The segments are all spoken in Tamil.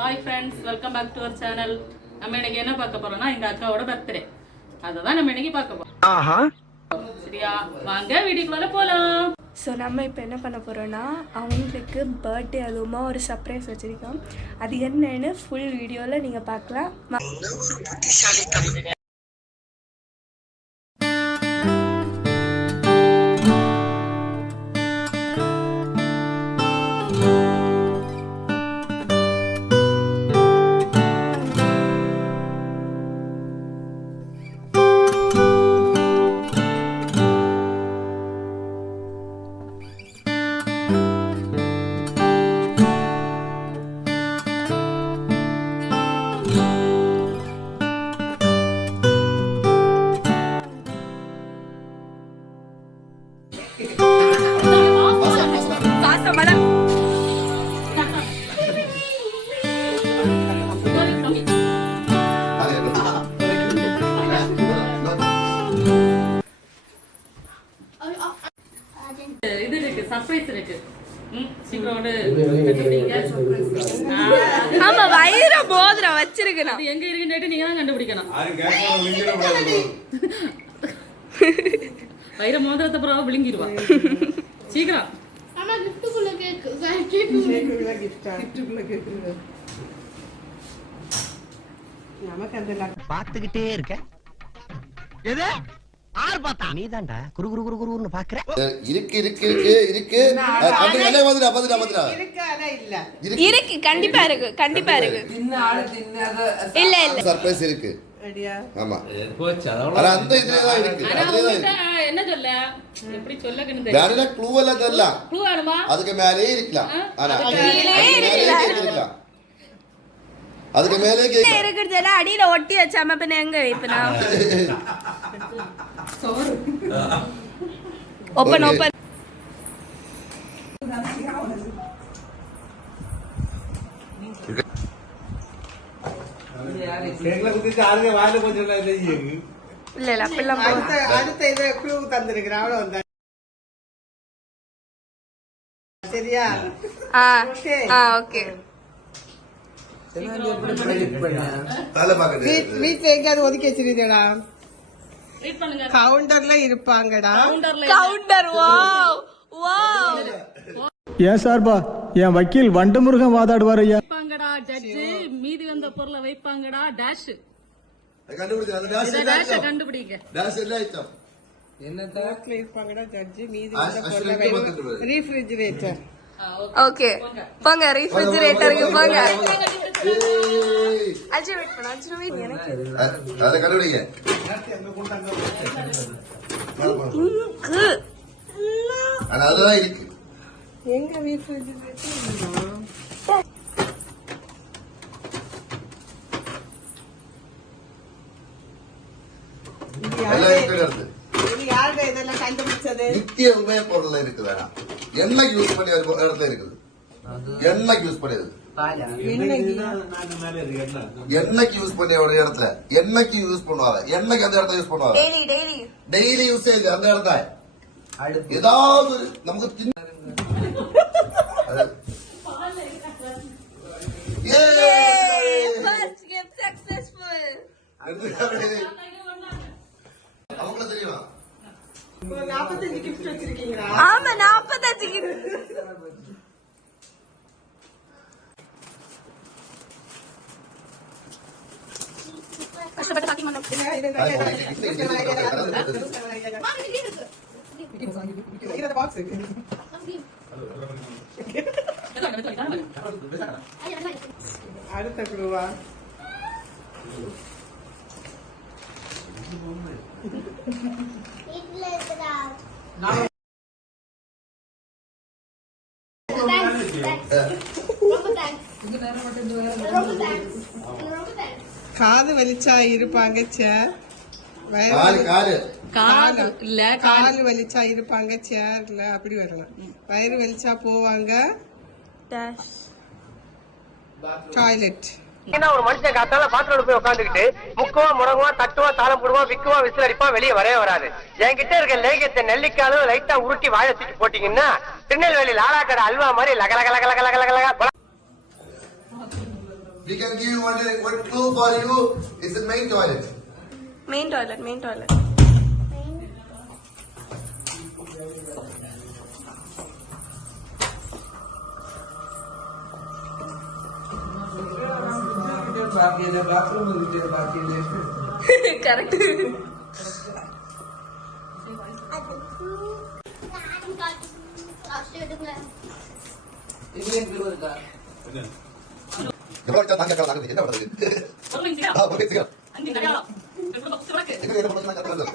Hi friends, welcome back to our channel. நம்ம இன்னைக்கு என்ன பார்க்க போறோம்னா எங்க அக்காவோட பர்த்டே. அதை நம்ம இன்னைக்கு பார்க்க போறோம். சரியா, வாங்க வீடியோக்குள்ள போலாம். ஸோ நம்ம இப்போ என்ன பண்ண போகிறோன்னா அவங்களுக்கு பர்த்டே அதுவுமா ஒரு சர்ப்ரைஸ் வச்சுருக்கோம். அது என்னன்னு ஃபுல் வீடியோவில் நீங்கள் பார்க்கலாம். இது இருக்கு, சர்ப்ரைஸ் இருக்கு. ஆமா, வைர மோதிரம் வச்சிருக்கேன். அது எங்க இருக்குன்னு நீங்க தான் கண்டுபிடிக்கணும். வைர மோதிரத்தை அப்புறம் விழுங்கிடுவா. சீக்கிரம் பாத்துக்கிட்டே இருக்க. எது ஆறு பார்த்தா நீ தான்டா குரு குரு குரு குருன்னு பாக்குற. இருக்கு இருக்கு இருக்கு இருக்கு கண்டே வந்துடா வந்துடா வந்துடா இருக்கு, கண்டிப்பா இருக்கு, கண்டிப்பா இருக்கு. இல்ல இல்ல சர்ப்ரைஸ் இருக்கு. ஆமா ஆனா அந்த இதுல தான் இருக்கு. என்ன சொல்ல, எப்படி சொல்லக்கணும் வேற க்ளூ எல்லாம் தெரியல. க்ளூ வேணுமா? அதுக்கு மேலே இருக்கலாம். ஆனா இருக்கலாம், அதுக்கு மேலே இருக்குறதுல அடியில ஒட்டி வச்சாம பின்ன எங்க வைப்பனா? Open open. இல்ல இல்ல அப்பெல்லாம் அடுத்த இதை க்ளூ தந்திருக்கிறேன். அவ்வளவு சரியா? ஓகே. வீட்டுல எங்கயாவது ஒதுக்கி வச்சிருக்கீங்களா? கவுண்டர்ல இருப்பாங்கடா. கவுண்டர். Wow wow. ஏன் சார்பா என் வக்கீல் வண்டமுருகன் வாதாடுவார் ஐயா. வைப்பாங்கடா ஜட்ஜ், மீதி வந்த பொருளை வைப்பாங்கடா டேஷ். கண்டுபிடிங்க. என்ன தரத்துல இருப்பாங்கடா ஜட்ஜ், மீதி வந்த பொருளை ரீஃப்ரிஜிரேட்டர். ஓகே போங்க, ரெஃப்ரிஜரேட்டருக்கு போங்க. அஜய் வெயிட் பண்ணு, அஜய் வெயிட். எனக்கு அத கண்டுபிடிங்க. ஆனா அதுதான் இருக்கு. எங்க ரீஃப்ரிஜிரேட்டர்? இதெல்லாம் கண்டுபிடிச்சது நித்திய உண்மைய பொருள் இருக்குதா? எண்ணெய் யூஸ் பண்ணி இடத்துல இருக்குது. எண்ணெய் யூஸ் பண்ணியது, எண்ணெய்க்கு யூஸ் பண்ணிய ஒரு இடத்துல எண்ணெய்க்கு யூஸ் பண்ணுவாங்க. எண்ணெய்க்கு அந்த இடத்துல யூஸ் பண்ணுவாங்க. டெய்லி யூசேஜ் அந்த இடத்துல ஏதாவது நமக்கு அவங்கள தெரியுமா? 45 கிஃப்ட் வச்சிருக்கீங்களா? ஆமா, 45 கிஃப்ட். கஷ்டப்பட்டு பாக்கிங் பண்ணோம். அடுத்த குழுவா? காது வலிச்சா இருப்பாங்க சேர். காலு வலிச்சா இருப்பாங்க சேர்ல, அப்படி வரலாம். வயிறு வலிச்சா போவாங்க டாய்லெட். ஒரு மனுஷன் காத்தால பாத்திரோட போய் உட்காந்துக்கிட்டு முக்குவா முடங்குவா தட்டுவா தாளம் போடுவா விக்குவா விசில் அடிப்பா வெளியே வரவே வராது. என்கிட்ட இருக்க லேகியத்தை நெல்லிக்காலும் லைட்டா உருட்டி வாழை தூக்கி போட்டீங்கன்னா திருநெல்வேலி லாலாக்கடை அல்வா மாதிரி லக லக லக லக லக லக We can give you one clue for you. It's the main toilet. Main toilet. Correct. எவ்வளவு வச்சா தாங்க கேட்கலாம் என்ன பண்றது? ஒரு நிமிஷம் ஆ, ஒரு நிமிஷம். அஞ்சு கடையாளம் எப்படி பக்ஸ் வழக்கு எங்க என்ன பண்ணலாம் கேட்கலாம்.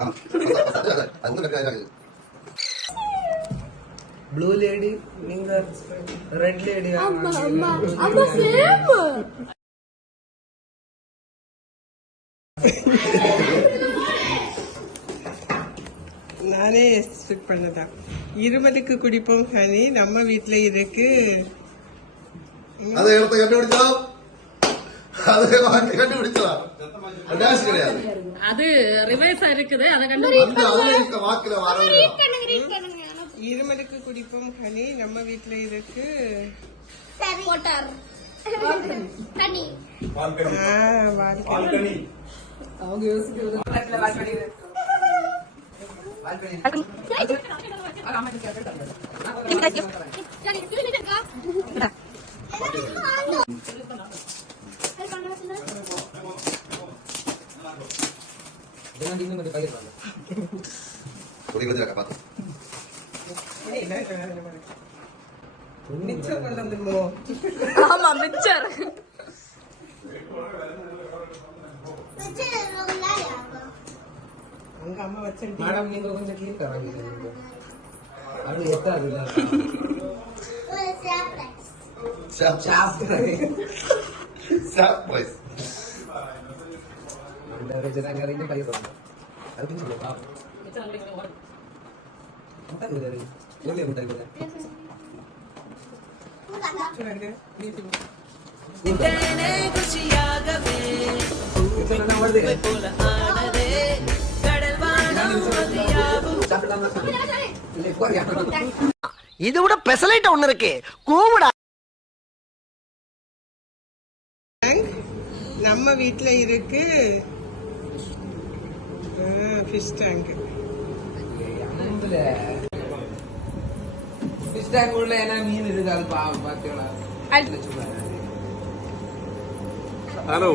ஆ, அது வந்து நிறைய ப்ளூ லேடி நீங்க ரெட் லேடி நானே எக்ஸ்பெக்ட் பண்ணதான். இருமலுக்கு குடிப்போம் ஹனி நம்ம வீட்ல இருக்கு. அதை எடுத்து கண்டுபிடிச்சலாம். அதை கண்டுபிடிச்சலாம். டேஷ் கிடையாது. அது ரிவர்ஸா இருக்குது அத அந்த அதுல இருக்க வாக்குல வரது. இருமலுக்கு குடிப்போம் ஹனி நம்ம வீட்ல இருக்கு. பால்கனி. அவங்க யோசிக்கிறது மிச்சம் பண்ணதுமோ. ஆமா மிச்சர். உங்க அம்மா வச்சிருக்கீங்க. மேடம் நீங்க கொஞ்சம் கிளீன் கராங்க அது எத்தாது சர்ப்ரைஸ். அந்த ரெஜனங்கரின் பைய சொல்லுங்க அது கொஞ்சம் சொல்லுங்க முட்டை எவ்வளவு முட்டை இருக்கு இது விட பெசலைட் ஒண்ணு இருக்கு கூவுடா. நம்ம வீட்ல இருக்கு ஃபிஷ் டேங்க். ஃபிஷ் டேங்க் உள்ள என்ன மீன் இருக்கு அது பாத்தீங்களா? ஹலோ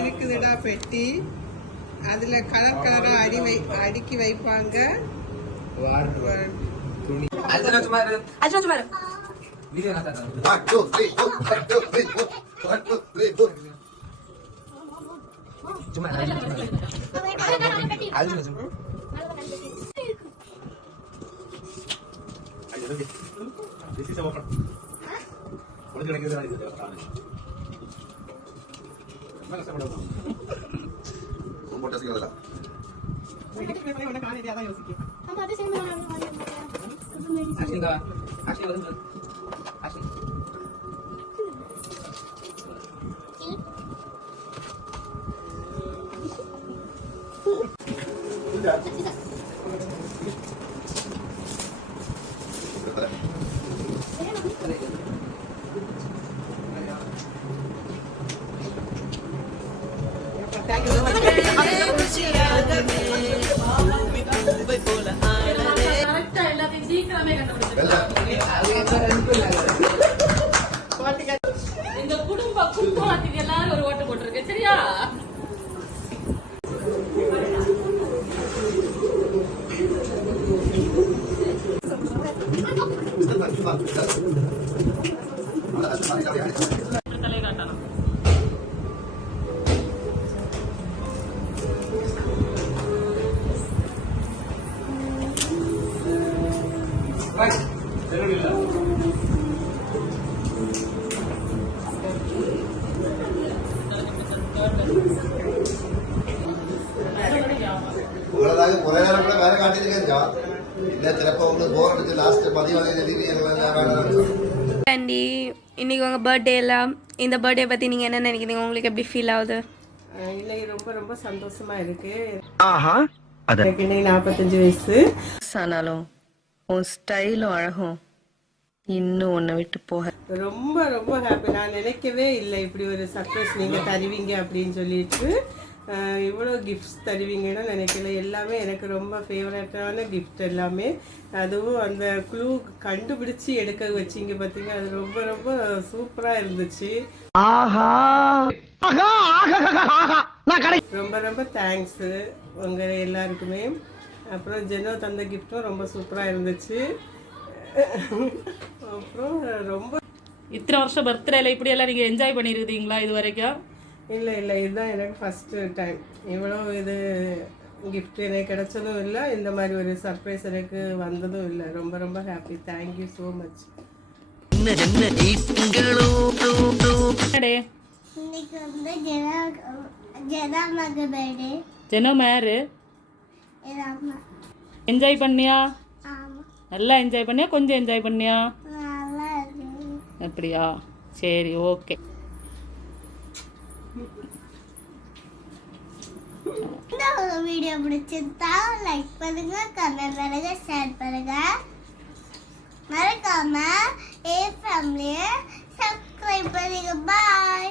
இருக்குதுடா பெட்டி. அதுல கலர் கலரா அடுக்கி வைப்பாங்க. துணி வீடியோ நான் 1 2 3 1 2 3 1 2 3 சும்மா அது சும்மா This is our what is it like ரொம்ப டெஸ்டிங்கல கரெக்டா எல்லாத்தையும் சீக்கிரமே இந்த குடும்ப குடும்பத்துக்கு எல்லாரும் ஒரு ஓட்டு போட்டிருக்கு சரியா? தலை காட்டணும். எடுத்து லாஸ்ட் மதியம் எழுதி ஆண்டி இன்னைக்கு உங்கள் பர்த்டே எல்லாம் இந்த பர்த்டே பற்றி நீங்கள் என்ன நினைக்கிறீங்க? உங்களுக்கு எப்படி ஃபீல் ஆகுது? இன்னைக்கு ரொம்ப ரொம்ப சந்தோஷமா இருக்கு. எனக்கு இன்னைக்கு 45 வயசு ஆனாலும் உன் ஸ்டைலும் அழகும் இன்னும் உன்னை விட்டு போக ரொம்ப ரொம்ப ஹாப்பி. நான் நினைக்கவே இல்லை இப்படி ஒரு சர்ப்ரைஸ் நீங்க தருவீங்க அப்படின்னு சொல்லிட்டு. இவ்வளோ கிஃப்ட்ஸ் தருவீங்கன்னு நினைக்கல. எல்லாமே எனக்கு ரொம்ப ஃபேவரட்டான கிஃப்ட் எல்லாமே. அதுவும் அந்த க்ளூ கண்டுபிடிச்சி எடுக்க வச்சிங்க பார்த்தீங்க, அது ரொம்ப ரொம்ப சூப்பராக இருந்துச்சு. ரொம்ப ரொம்ப தேங்க்ஸு உங்கள் எல்லாருக்குமே. அப்புறம் ஜெனோ தந்த கிஃப்ட்டும் ரொம்ப சூப்பராக இருந்துச்சு. அப்புறம் ரொம்ப இத்தனை வருஷம் பர்த்டேல இப்படி எல்லாம் நீங்க என்ஜாய் பண்ணிருக்கீங்களா இது வரைக்கும்? இல்லை இதுதான் எனக்கு ஃபஸ்ட்டு டைம். இவ்வளோ இது கிஃப்ட் எனக்கு கிடைச்சதும் இல்லை, இந்த மாதிரி ஒரு சர்ப்ரைஸ் எனக்கு வந்ததும் இல்லை. ரொம்ப ரொம்ப ஹாப்பி. Thank you so much. இன்னைக்கு வந்து ஜெனாமாக்கு பர்த்டே. ஜெனோ மேரு ஆமா என்ஜாய் பண்ணியா? ஆமா நல்லா என்ஜாய் பண்ணியா கொஞ்சம் என்ஜாய் பண்ணியா? நல்லா இருக்கு. அப்படியா? சரி ஓகே. இந்த வீடியோ பிடிச்சிருந்தா லைக் பண்ணுங்க, கமெண்ட் பண்ணுங்க, ஷேர் பண்ணுங்க. மறக்காம ஏ ஃபேமிலியை சப்ஸ்கிரைப் பண்ணுங்க. பாய்.